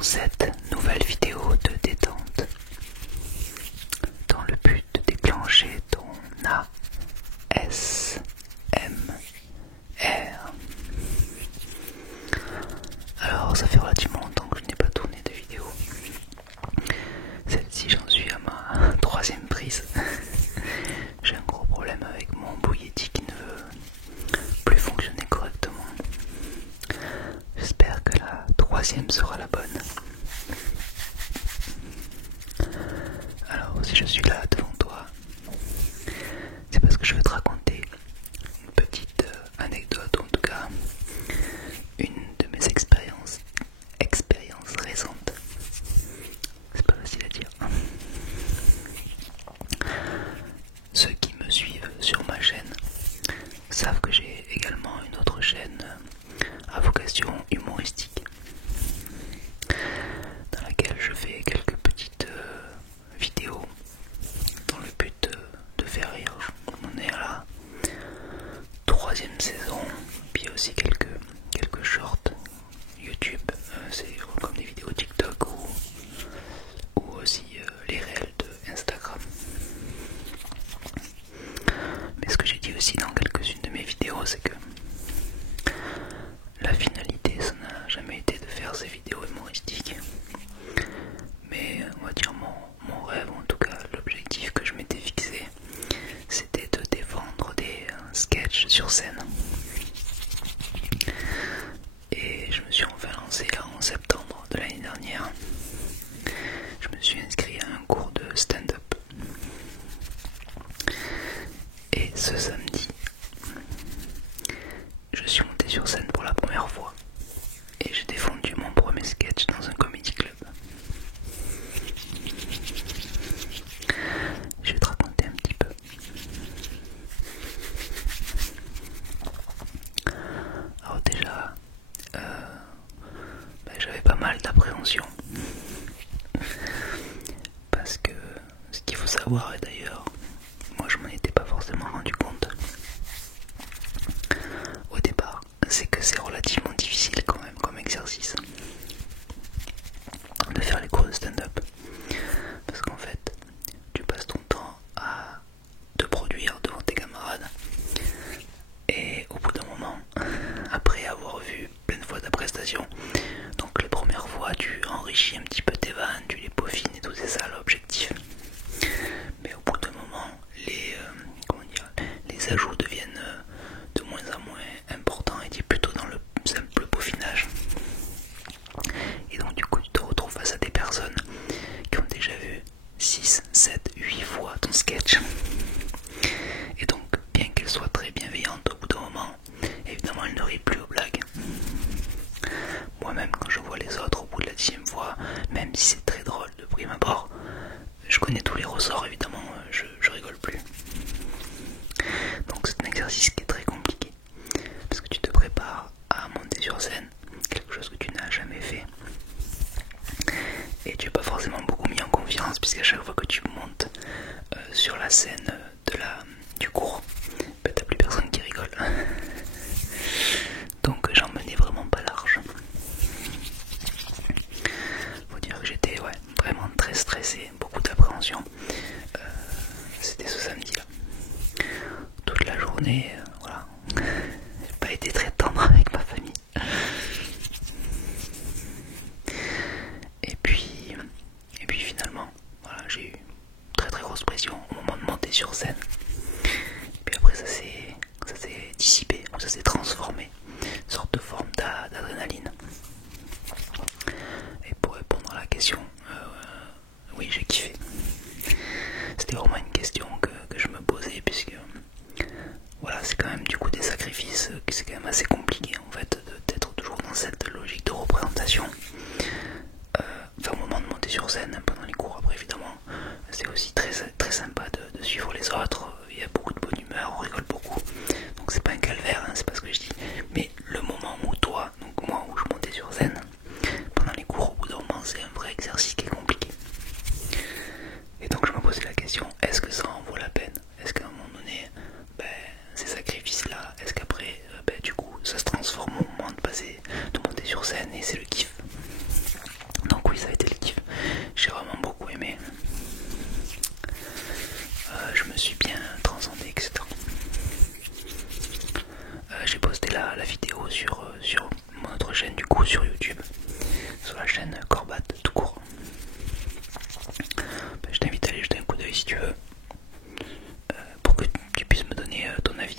dans cette nouvelle vidéo de détente dans le but de déclencher ton ASMR. Alors ça fait relativement longtemps que je n'ai pas tourné de vidéo. Celle-ci j'en suis à ma troisième prise. J'ai un gros problème avec mon Blueyeti qui ne veut plus fonctionner correctement. J'espère que la troisième sera la bonne. Alors si je suis là devant toi, c'est parce que je veux te raconter une petite anecdote, ou en tout cas une de mes expériences récentes. C'est pas facile à dire. Ceux qui me suivent sur ma chaîne savent que j'ai également une autre chaîne à vocation humoristique dans laquelle je fais quelques petites vidéos dans le but de faire rire. On est à la troisième saison, puis aussi quelques shorts YouTube, c'est comme des vidéos TikTok ou aussi les réels de Instagram. Mais ce que j'ai dit aussi dans quelques-unes de mes vidéos, c'est que la finalité, ça n'a jamais été de faire ces vidéos humoristiques, mais on va dire mon rêve, en tout cas l'objectif que je m'étais fixé, c'était de défendre des sketchs sur scène. Et je me suis enfin lancé là en septembre de l'année dernière. Je me suis inscrit à un cours de stand-up. Et ce samedi, je suis monté sur scène pour la première fois. Et j'ai défendu mon premier sketch dans un comedy club. Je vais te raconter un petit peu. Alors déjà, j'avais pas mal d'appréhension. Parce que ce qu'il faut savoir, et d'ailleurs, moi je m'en étais pas forcément rendu compte au départ, c'est que c'est relativement difficile quand même comme exercice de faire les cours de stand-up. Parce qu'en fait, tu passes ton temps à te produire devant tes camarades. Et au bout d'un moment, après avoir vu plein de fois ta prestation, donc les premières fois tu enrichis un petit peu tes vannes, tu les peaufines et tout, c'est ça l'objectif. Mais au bout d'un moment, les ajouts deviennent de moins en moins importants et tu es plutôt dans le simple peaufinage. Et donc du coup tu te retrouves face à des personnes qui ont déjà vu 6, 7, 8 fois ton sketch. Et donc bien qu'elles soient très bienveillantes, au bout d'un moment, évidemment elles ne rient plus aux blagues. Moi-même quand je vois les autres au bout de la 10e fois, même si c'est très drôle de prime abord, je connais tous les ressorts, évidemment je rigole plus. Donc c'est un exercice qui est très compliqué, parce que tu te prépares à monter sur scène, quelque chose que tu n'as jamais fait. Et tu n'es pas forcément beaucoup mis en confiance, puisqu'à chaque fois que tu montes sur la scène du cours, t'as plus personne qui rigole. Donc j'en menais vraiment pas large. Faut dire que j'étais vraiment très stressé, beaucoup d'appréhension. C'était ce samedi là. Toute la journée, voilà. J'ai pas été très tendre avec ma famille. Et puis finalement, voilà, j'ai eu très très grosse pression au moment de monter sur scène. Et puis après ça s'est dissipé, ça s'est transformé, une sorte de forme d'adrénaline. Et pour répondre à la question, oui j'ai kiffé. C'était vraiment une question que je me posais, puisque voilà, c'est quand même du coup des sacrifices, que c'est quand même assez compliqué en fait d'être toujours dans cette logique de représentation. Au moment de monter sur scène, pendant les cours, après évidemment, c'est aussi très, très sympa de suivre les autres, il y a beaucoup de bonne humeur, on rigole beaucoup, donc c'est pas un calvaire, hein, c'est pas ce que je dis, mais le moment où toi, donc moi où je montais sur scène, pendant les cours, au bout d'un moment, c'est un vrai exercice qui est compliqué. Et donc je me posais la question, est-ce que ça en vaut la peine? Est-ce qu'à un moment donné, ces sacrifices-là, est-ce qu'après, du coup, ça se transforme au moment de monter sur scène et c'est le kiff? Donc chaîne Corbat tout court. Je t'invite à aller jeter un coup d'œil si tu veux, pour que tu puisses me donner ton avis.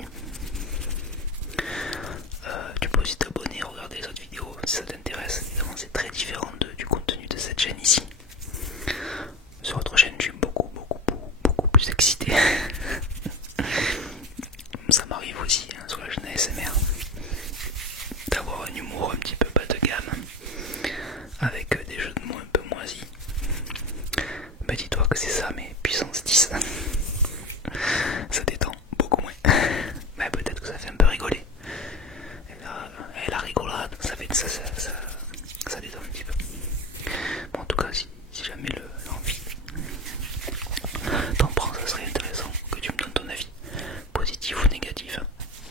Tu peux aussi t'abonner, regarder les autres vidéos si ça t'intéresse. Évidemment c'est très différent du contenu de cette chaîne ici. Sur votre chaîne je suis beaucoup plus excité. Ça m'arrive aussi sur la chaîne ASMR d'avoir un humour un petit peu bas de gamme avec des jeux de mots un peu moisis. Bah dis-toi que c'est ça mais puissance 10. Ça détend beaucoup moins. Bah peut-être que ça fait un peu rigoler. Et la rigolade, ça détend un petit peu. Bon, en tout cas si jamais l'envie t'en prends, ça serait intéressant que tu me donnes ton avis, positif ou négatif.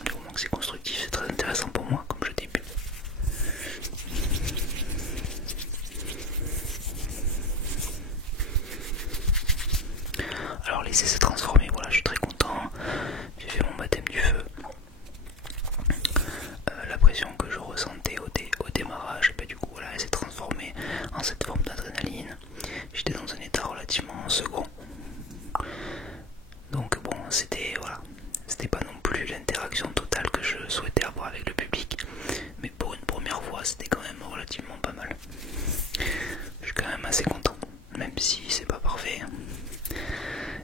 Du moment que c'est constructif, c'est très intéressant pour moi comme je débute. Alors l'essai s'est transformé, voilà, je suis très content. J'ai fait mon baptême du feu. La pression que je ressentais au démarrage, bah, du coup voilà, elle s'est transformée en cette forme d'adrénaline. J'étais dans un état relativement second. Donc bon, c'était pas non plus l'interaction totale que je souhaitais avoir avec le public, mais pour une première fois c'était quand même relativement pas mal. Je suis quand même assez content, même si c'est pas parfait.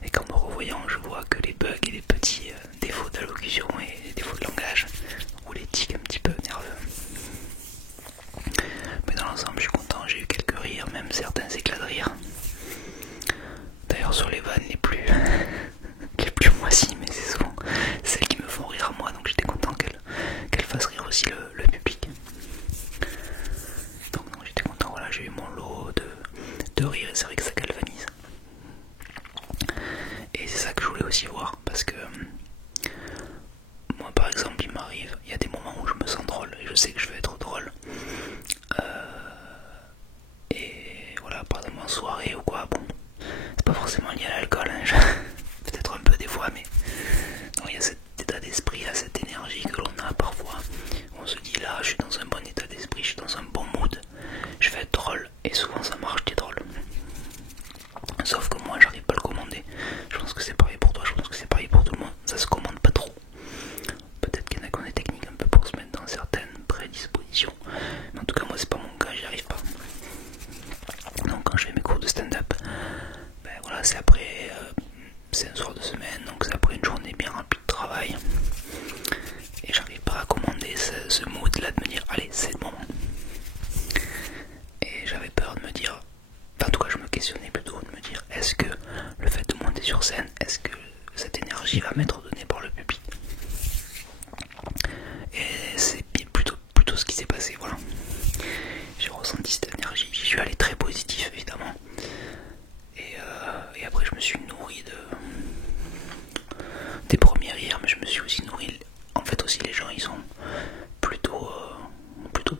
Et qu'en me revoyant, je vois que les bugs et les petits défauts d'allocution et les défauts de langage, ou les tics un petit peu nerveux. Mais dans l'ensemble, je suis content, j'ai eu quelques rires, même certains éclats de rire. D'ailleurs, sur les vannes les plus moisies, mais c'est souvent celles qui me font rire à moi, donc j'étais content qu'elles fassent rire aussi le public. Donc non, j'étais content, voilà, j'ai eu mon lot de rire et c'est vrai que ça galvanise. Et c'est ça que je voulais aussi voir, parce que moi par exemple il y a des moments où je me sens drôle et je sais que je vais être drôle. Et voilà, par exemple en soirée ou quoi, bon, c'est pas forcément lié à l'alcool, hein, peut-être un peu des fois, mais non, il y a cet état d'esprit, là, cette énergie que l'on a parfois. On se dit là, je suis dans un bon état d'esprit, je suis dans un bon mood, je vais être drôle, et souvent ça marche, t'es drôle. Sauf que moi j'arrive pas à le commander. Je pense que c'est pareil pour toi, je pense que c'est pareil pour tout le monde, ça se commande pas trop. Peut-être qu'il y en a qui ont des techniques un peu pour se mettre dans certaines prédispositions, mais en tout cas moi c'est pas mon cas, j'y arrive pas. Donc quand je fais mes cours de stand-up, ben voilà, c'est après, c'est un soir de semaine, donc c'est après une journée bien remplie de travail, et j'arrive pas à commander ce mood là de me dire allez c'est le moment. Et j'avais peur de me dire, en tout cas je me questionnais plutôt de me dire, est-ce que le fait de monter sur scène, est-ce que cette énergie va m'être donnée par le public? Et c'est plutôt ce qui s'est passé, voilà. J'ai ressenti cette énergie, j'y suis allé très positif évidemment. Et après je me suis nourri des premiers rires, mais je me suis aussi nourri, en fait aussi les gens ils sont plutôt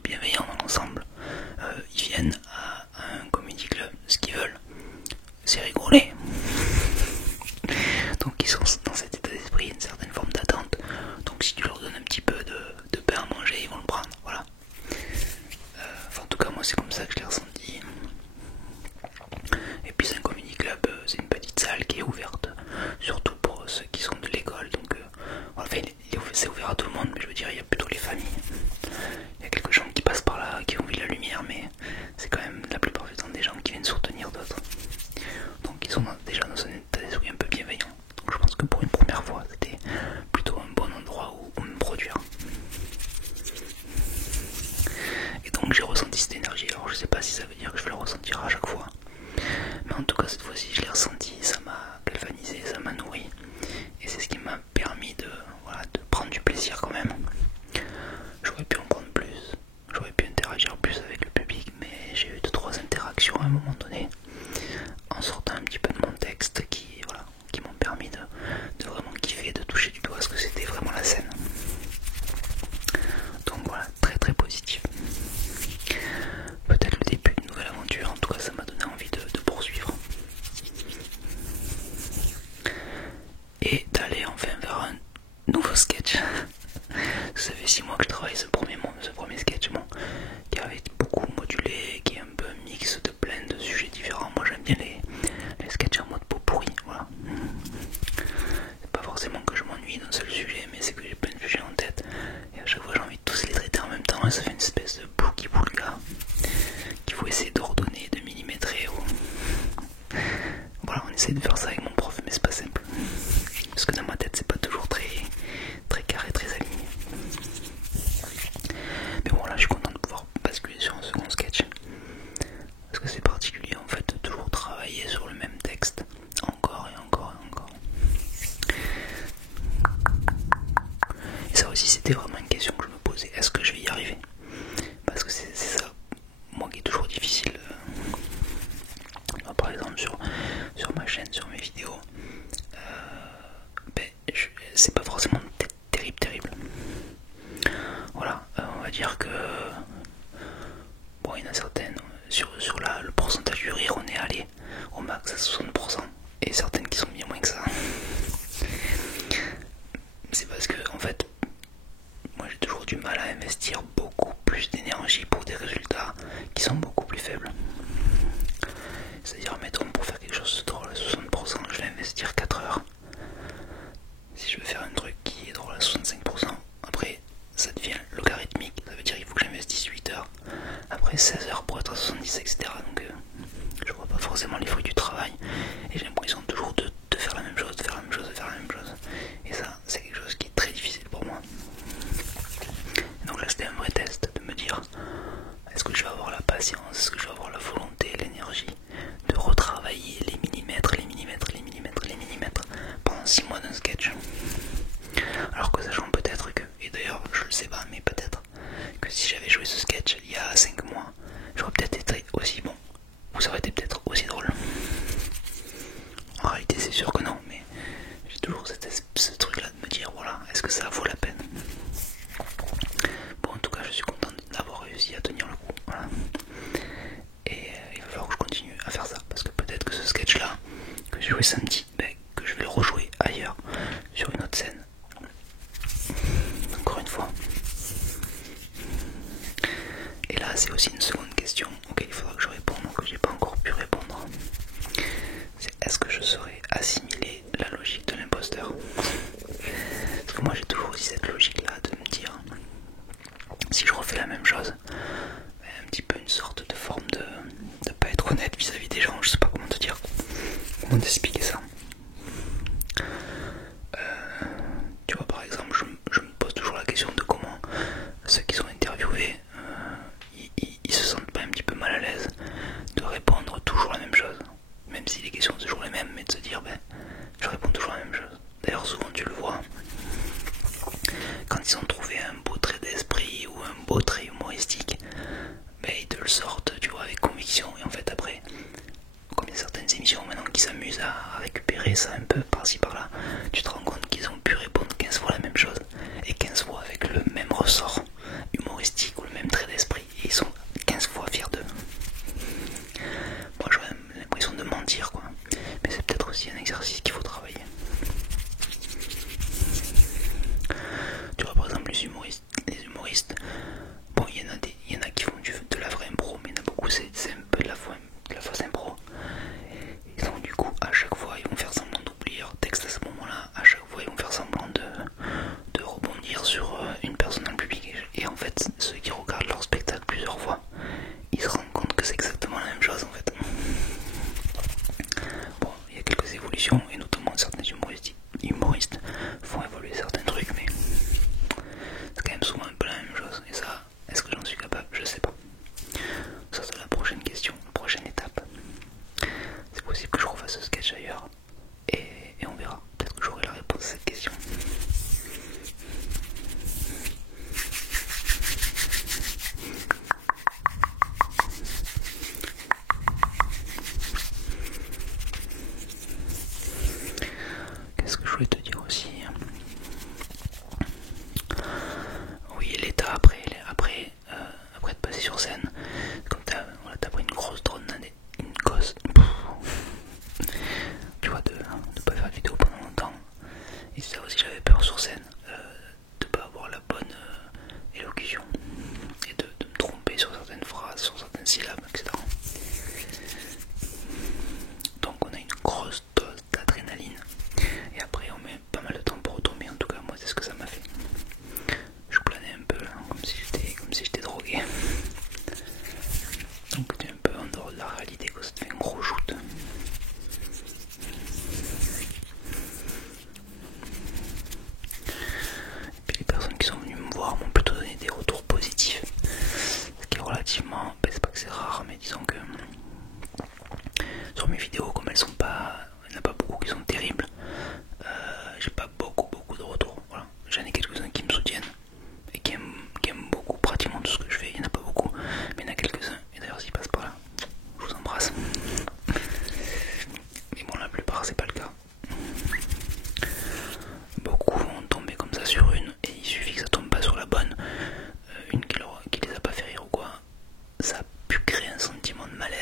bienveillants dans l'ensemble. Ils viennent à un comedy club, ce qu'ils veulent c'est rigoler. Donc ils sont dans cet état d'esprit, une certaine forme d'attente. Donc si tu leur donnes un petit peu de pain à manger, ils vont le prendre, voilà. Enfin en tout cas moi c'est comme ça que je l'ai ressenti. Et puis c'est un comedy club, c'est une petite salle qui est ouverte, surtout pour ceux qui sont de l'école. Donc enfin, c'est ouvert à tout le monde, mais je veux dire il y a plutôt les familles. Il y a quelques gens qui passent par là, qui ont vu la lumière, mais c'est quand même la plupart du temps des gens qui viennent soutenir d'autres. Donc ils sont déjà dans un état d'esprit un peu bienveillant. Donc je pense que pour une première fois c'était plutôt un bon endroit où me produire. Et donc j'ai ressenti cette énergie. Alors je sais pas si ça veut dire que je vais le ressentir à chaque fois, mais en tout cas cette fois-ci je l'ai ressenti, ça m'a galvanisé, ça m'a nourri. Et c'est ce qui m'a permis de prendre du plaisir quand même. J'aurais pu en prendre plus, j'aurais pu interagir plus avec le public, mais j'ai eu 2-3 interactions à un moment donné en sortant un petit peu de mon texte qui m'ont permis de vraiment kiffer, de toucher du doigt ce que c'était vraiment la scène. Donc voilà, très très positif. Peut-être le début d'une nouvelle aventure, en tout cas ça m'a donné envie de poursuivre. Et d'aller enfin vers un nouveau sketch. Ça fait 6 mois que je travaille ce premier sketch, bon, qui avait été beaucoup modulé, qui est un peu le pourcentage du rire, on est allé au max à 60%, et certaines qui sont bien moins que ça. C'est parce que en fait, moi j'ai toujours du mal à investir beaucoup plus d'énergie pour des résultats qui sont beaucoup plus faibles. C'est-à-dire, mettons, pour faire quelque chose de drôle à 60%, je vais investir 4 heures. Si je veux faire un truc qui est drôle à 65%, après ça devient logarithmique, ça veut dire qu'il faut que j'investisse 8 heures, après 16 heures pour être à 70, etc. Donc je vois pas forcément les fruits du travail, et j'ai l'impression toujours de faire la même chose, de faire la même chose, de faire la même chose. Et ça, c'est quelque chose qui est très difficile pour moi. Et donc là, c'était un vrai test de me dire, est-ce que je vais avoir la patience, est-ce que je vais avoir la volonté, l'énergie de retravailler les millimètres, les millimètres, les millimètres, les millimètres pendant 6 mois d'un sketch. Alors que sachant peut-être que, et d'ailleurs je le sais pas, mais peut-être que si j'avais joué ce sketch il y a 5 mois, j'aurais peut-être été aussi bon, ou ça aurait été peut-être aussi drôle. En réalité c'est sûr que non, mais j'ai toujours ce truc là de me dire, voilà, est-ce que ça vaut la peine? Bon, en tout cas je suis content d'avoir réussi à tenir le coup, voilà. Et il va falloir que je continue à faire ça, parce que peut-être que ce sketch là que j'ai joué samedi, que je vais le rejouer ailleurs, sur une autre scène, encore une fois. Et là c'est aussi une seconde question auquel il faudra que je réponde, que j'ai pas encore pu répondre. C'est, est-ce que je saurais assimiler la logique de l'imposteur? Parce que moi j'ai toujours aussi cette logique là de me dire, si je refais la même chose, un petit peu une sorte de forme de pas être honnête vis-à-vis des gens, je sais pas comment te dire, comment t'expliquer ça. Tu vois, par exemple, je me pose toujours la question de comment ceux qui sont interviewés, ils se sentent pas un petit peu mal à l'aise de répondre toujours la même chose, même si les questions sont toujours les mêmes, mais de se dire, je réponds toujours la même chose. D'ailleurs, souvent tu le vois, quand ils ont trouvé un beau trait d'esprit ou un beau trait humoristique, ils te le sortent, tu vois, avec conviction, et en fait après, comme il y a certaines émissions maintenant qui s'amusent à récupérer ça un peu par-ci par-là, tu te rends compte qu'ils ont pu répondre 15 fois la même chose, et 15 fois avec le même ressort humoristique ou le même trait d'esprit, et ils sont 15 fois fiers d'eux. Moi j'aurais l'impression de mentir, quoi, mais c'est peut-être aussi un exercice qu'il faut travailler. Tu vois, par exemple, les humoristes, bon, il y en a qui font de la vraie impro, mais il y en a beaucoup, c'est un peu de la fausse impro. Et donc du coup, à chaque fois, ils vont faire semblant d'oublier leur texte à ce moment-là, à chaque fois, ils vont faire semblant de rebondir sur une personne dans le public. Et en fait, ceux qui regardent leur spectacle plusieurs fois, ils se rendent compte que c'est exactement la même chose, en fait. Bon, il y a quelques évolutions, et notamment certains humoristes font évoluer certains trucs, mais c'est quand même souvent un peu la même chose. Et ça, est-ce que j'en suis capable? Je sais pas. Ça, c'est la prochaine question, la prochaine étape. C'est possible que je refasse ce sketch ailleurs, et on verra. Peut-être que j'aurai la réponse à cette question. Qu'est-ce que je voulais te dire aussi? Oui, l'état après de passer sur scène, comme t'as pris une grosse drone, une gosse, tu vois, de pas faire de vidéo pendant longtemps. Et ça aussi, j'avais peur sur scène, de pas avoir la bonne élocution, et de me tromper sur certaines phrases, sur certaines syllabes, etc. Donc on a une grosse dose d'adrénaline, et après on met pas mal de temps pour retomber. En tout cas, moi c'est ce que ça m'a fait. Je planais un peu, hein, comme si j'étais drogué. Donc tu es un peu en dehors de la réalité, quoi. Ça te fait un gros shoot. Et puis les personnes qui sont venues me voir m'ont plutôt donné des retours positifs, ce qui est relativement, c'est pas que c'est rare, mais disons que sur mes vidéos, comme elles sont pas, il n'y en a pas beaucoup qui sont terribles, j'ai pas beaucoup de retours. Voilà. J'en ai quelques-uns qui me soutiennent et qui aiment beaucoup pratiquement tout ce que je fais. Il n'y en a pas beaucoup, mais il y en a quelques-uns, et d'ailleurs s'ils passent par là, je vous embrasse. Mais bon, la plupart c'est pas le cas. Beaucoup vont tomber comme ça sur une, et il suffit que ça tombe pas sur la bonne, une qui les a pas fait rire ou quoi, ça a pu créer un sentiment de malaise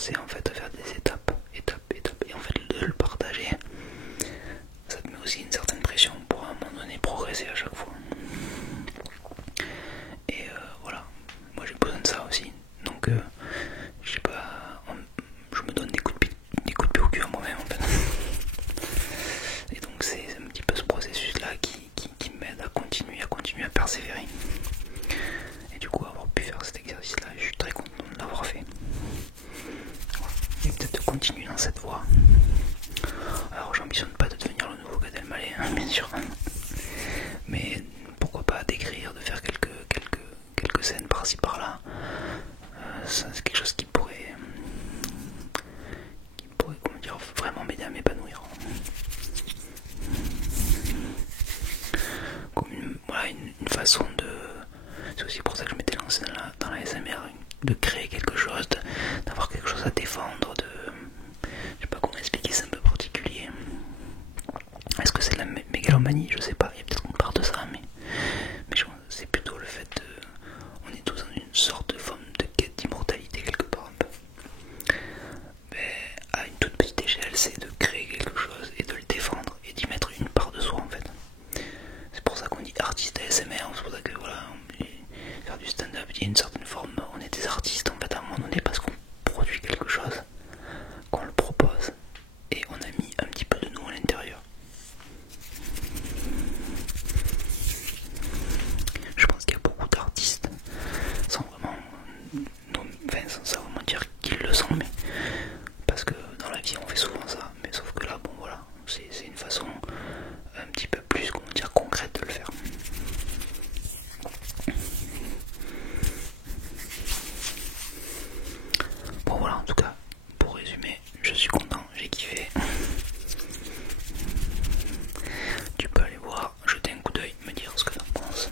forcer en fait à faire des étapes, et en fait de le partager, ça te met aussi une certaine pression pour à un moment donné progresser à chaque fois. Et voilà, moi j'ai besoin de ça aussi, donc je sais pas, je me donne des coups de pied au cul à moi-même en fait. Et donc c'est un petit peu ce processus là qui m'aide à continuer à persévérer. Et du coup avoir pu faire cet exercice là, je suis très content de l'avoir fait. Et peut-être de continuer dans cette voie. Alors j'ambitionne pas de devenir le nouveau Gad Elmaleh, hein, bien sûr. Mais pourquoi pas d'écrire, de faire quelques scènes par-ci par-là. C'est quelque chose qui pourrait comment dire, vraiment m'aider à m'épanouir. Comme une façon de... C'est aussi pour ça que je m'étais lancé dans la SMR, de créer quelque chose, d'avoir quelque chose à défendre, je sais pas comment expliquer, c'est un peu particulier. Est-ce que c'est de la mégalomanie? Je sais pas, il y a peut-être une part de ça, mais c'est plutôt le fait de... On est tous dans une sorte de forme de quête d'immortalité quelque part un peu. Mais à une toute petite échelle, c'est de créer quelque chose et de le défendre et d'y mettre une part de soi en fait. C'est pour ça qu'on dit artiste ASMR, c'est pour ça que voilà, faire du stand-up, il y a une certaine forme, on est des artistes en fait à un moment donné parce qu'on produit quelque chose, qu'on le propose et on a mis un petit peu de nous à l'intérieur. Je pense qu'il y a beaucoup d'artistes sans vraiment dire qu'ils le sont, mais parce que dans la vie on fait souvent ça, mais sauf que là bon voilà, c'est une façon un petit peu plus comment dire concrète de le faire. Bon voilà, en tout cas pour résumer, je suis content, j'ai kiffé. Tu peux aller voir, jeter un coup d'œil, me dire ce que tu en penses,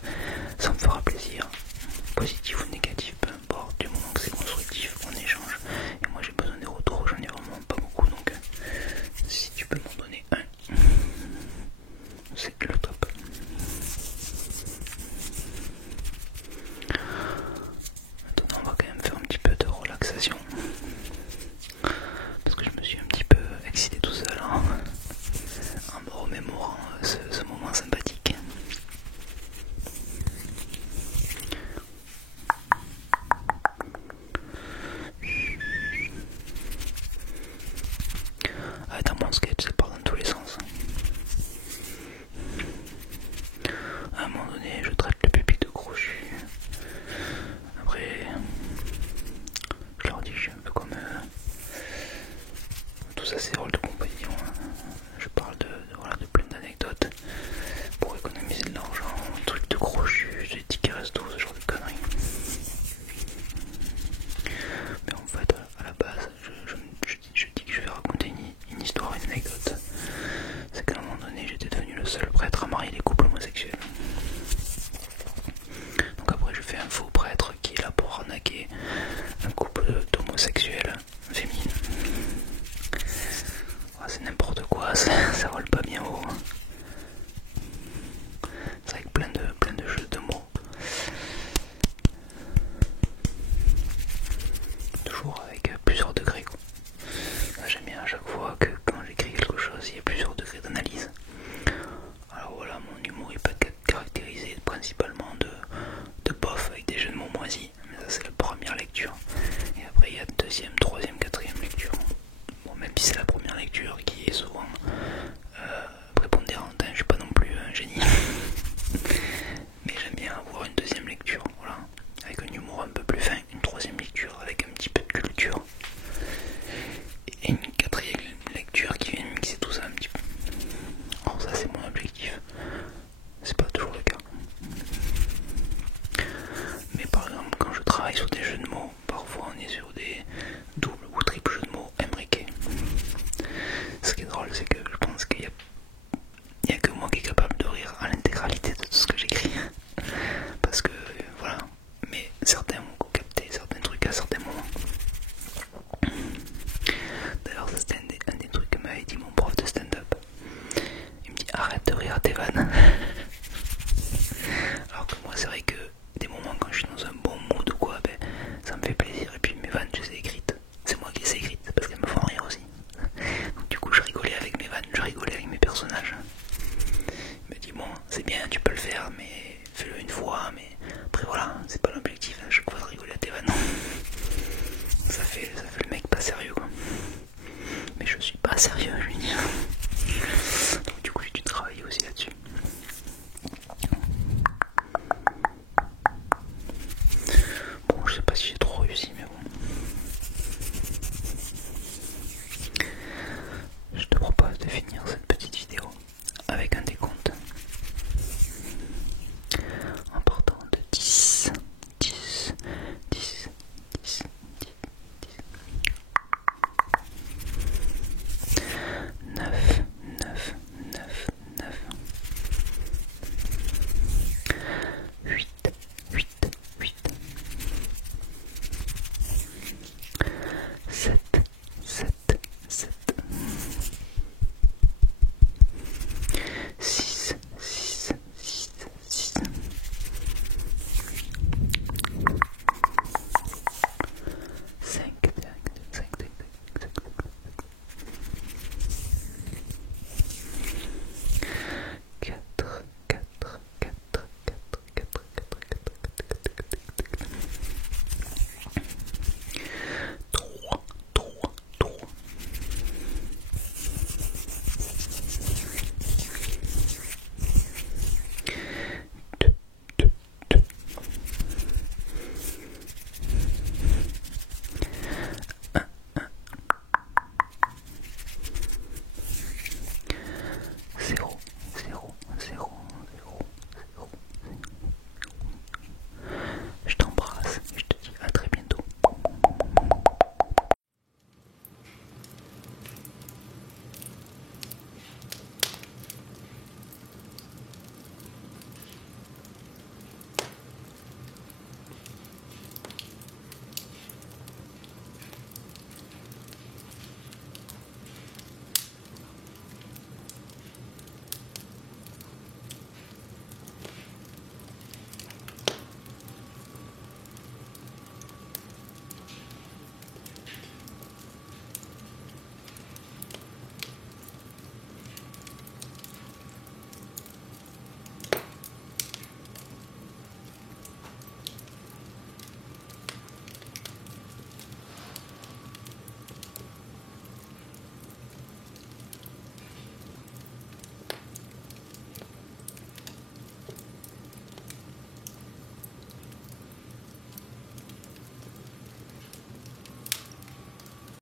ça me fera plaisir, positif ou négatif, peu importe, du moment que c'est constructif, on échange. Et moi j'ai besoin des retours, j'en ai vraiment pas beaucoup, donc si tu peux m'en donner un, c'est le top. Maintenant on va quand même faire un petit peu de relaxation, parce que je me suis un petit peu excité tout seul en me remémorant ce moment sympathique. Ah, dans mon sketch, ça part dans tous les sens. À un moment donné, je traite le public de crochu. Après, je leur dis que je suis un peu comme... tout ça, c'est rôle de compagnon. Je parle de plein d'anecdotes pour économiser de l'argent, trucs de crochu, des tickets resto, ce genre de conneries. Mais en fait, à la base, je dis que je vais raconter une histoire, une anecdote. C'est qu'à un moment donné, j'étais devenu le seul prêtre à marier les couples homosexuels. Donc après, je fais un faux prêtre qui est là pour arnaquer un couple d'homosexuels féminines. C'est n'importe quoi, ça vole pas bien haut. C'est avec plein de jeux de mots. Toujours avec plusieurs degrés quoi. J'aime bien à chaque fois que quand j'écris quelque chose, il y a plusieurs degrés d'analyse. Alors voilà, mon humour il peut être caractérisé principalement de bof avec des jeux de mots moisis. Mais ça c'est la première lecture. Et après il y a deuxième, troisième, quatrième lecture. Bon, même si c'est la première lecture qui est souvent prépondérante, je suis pas non plus un génie. Mais j'aime bien avoir une deuxième lecture, voilà, avec un humour un peu plus fin, une troisième lecture avec un petit peu de culture, et une quatrième lecture qui vient mixer tout ça un petit peu. Alors ça c'est mon objectif, c'est pas toujours le cas. Mais par exemple quand je travaille sur des jeux de mots, parfois on est sur des doubles ou triples jeux de mots imbriqués. Ce qui est drôle c'est que je pense qu'il y a que moi qui est capable de rire à l'intégralité de tout ce que j'écris. Parce que voilà, mais certains vont capter certains trucs à certains moments. fait le mec pas sérieux quoi. Mais je suis pas sérieux, je lui dis.